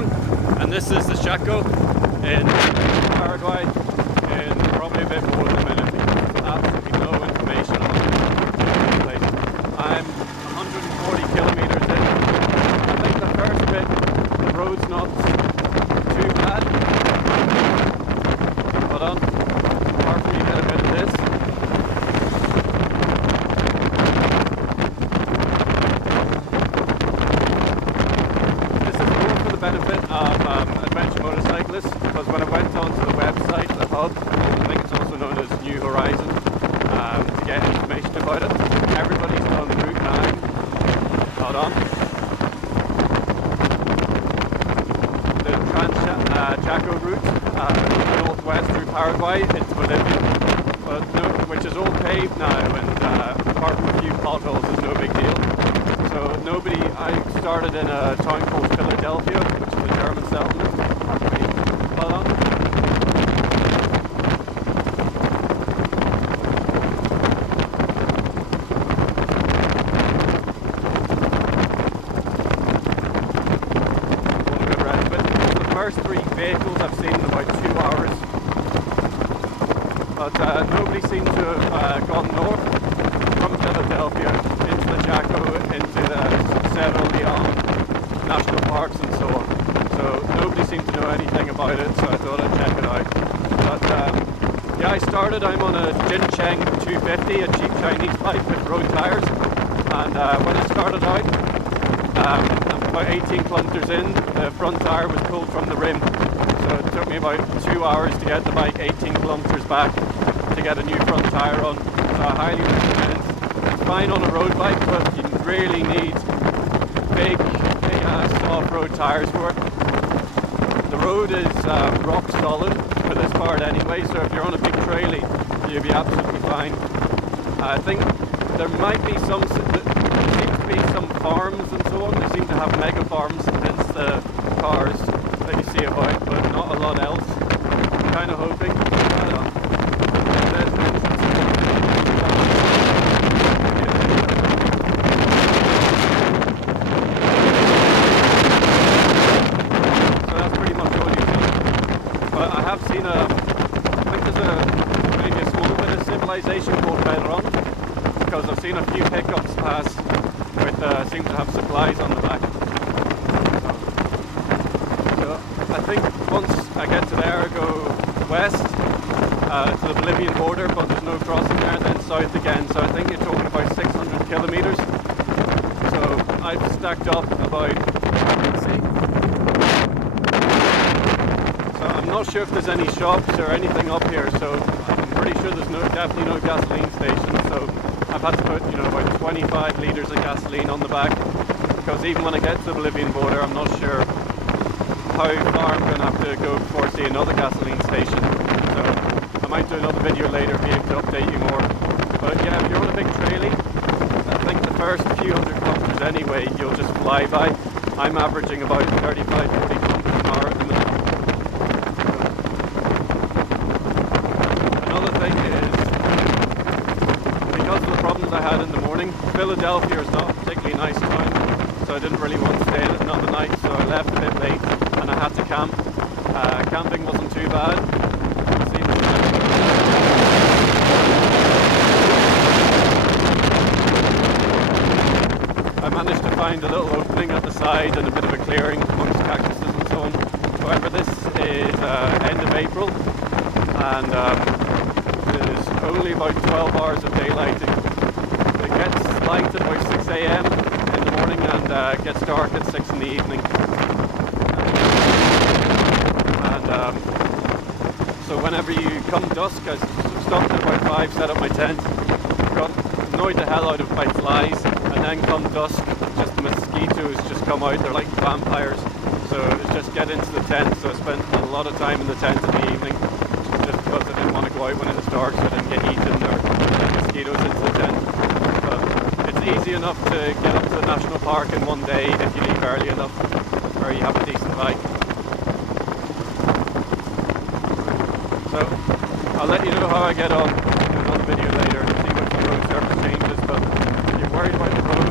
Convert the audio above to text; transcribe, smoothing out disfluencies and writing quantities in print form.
Armstrong, and this is the Chaco in Paraguay in probably a bit more than a minute. There's absolutely no information on this place. I'm 140 kilometers in. I think the first bit, the road's not too bad. Hold on, apart from you get a bit of this. Benefit of adventure motorcyclists, because when I went onto the website, the hub, I think it's also known as New Horizon, to get information about it, everybody's on Route 9. Hold on. The Chaco route, northwest through Paraguay into Bolivia, but no, which is all paved now, and apart from a few potholes, is no big deal. So nobody, I started in a town called Philadelphia, which is a German settlement. Hold on. One good rest of it. The first 3 vehicles I've seen in about 2 hours. But nobody seems to have gone north from Philadelphia into the Chaco, into the several national parks and so on. So nobody seemed to know anything about it, so I thought I'd check it out. But yeah, I'm on a Jincheng 250, a cheap Chinese bike with road tyres. And when I started out, I'm about 18 kilometers in, the front tyre was pulled from the rim. So it took me about 2 hours to get the bike 18 kilometers back to get a new front tyre on. So I highly recommend it. It's fine on a road bike, but you really need big ass off-road tyres for it. The road is rock solid for this part anyway, so if you're on a big trailie, you'll be absolutely fine. I think there might be there seems to be some farms and so on. They seem to have mega farms, hence the cars that you see about, but not a lot else. I'm kind of hoping. There's an entrance. I have seen I think there's maybe a small bit of civilization called Belron, because I've seen a few pickups pass with seem to have supplies on the back. So I think once I get to there I go west to the Bolivian border, but there's no crossing there, and then south again, so I think you're talking about 600 kilometers. So I've stacked up about, let's see, I'm not sure if there's any shops or anything up here, so I'm pretty sure there's definitely no gasoline station, so I've had to put, about 25 litres of gasoline on the back, because even when I get to the Bolivian border, I'm not sure how far I'm going to have to go before I see another gasoline station. So I might do another video later, be able to update you more. But yeah, if you're on a big trailie, I think the first few hundred kilometres anyway, you'll just fly by. I'm averaging about 35-40 kilometres an hour at the minute. Problems I had in the morning. Philadelphia is not a particularly nice town, so I didn't really want to stay in it another night, so I left a bit late and I had to camp. Camping wasn't too bad. I managed to find a little opening at the side and a bit of a clearing amongst cactuses and so on. However, this is end of April, and there's only about 12 hours of daylight. It gets light at about 6 AM in the morning and gets dark at 6 in the evening. And so whenever you come dusk, I stopped at about 5, set up my tent, got annoyed the hell out of by flies, and then come dusk, just the mosquitoes just come out, they're like vampires. So it's just get into the tent, so I spent a lot of time in the tent in the evening, just because I didn't want to go out when it was dark, so I didn't get eaten or mosquitoes into the tent. But it's easy enough to get up to the national park in one day if you leave early enough, or you have a decent bike. So I'll let you know how I get on in another video later, see what the road surface changes, but if you're worried about the road,